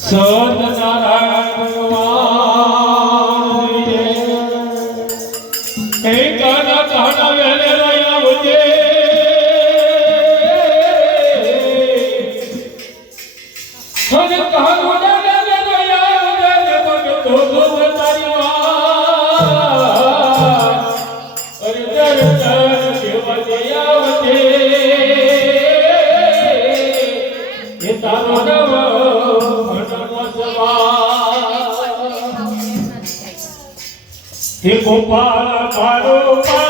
સતનારાયણ ભગવાન હે કાના કાના વેલે રહ્યા વજે હરે કાનો વેલે રહ્યા વજે ભગતો તો તારી વાત અરે દર દેવા દયા વજે એ તારો નવ हे गोपाल मारो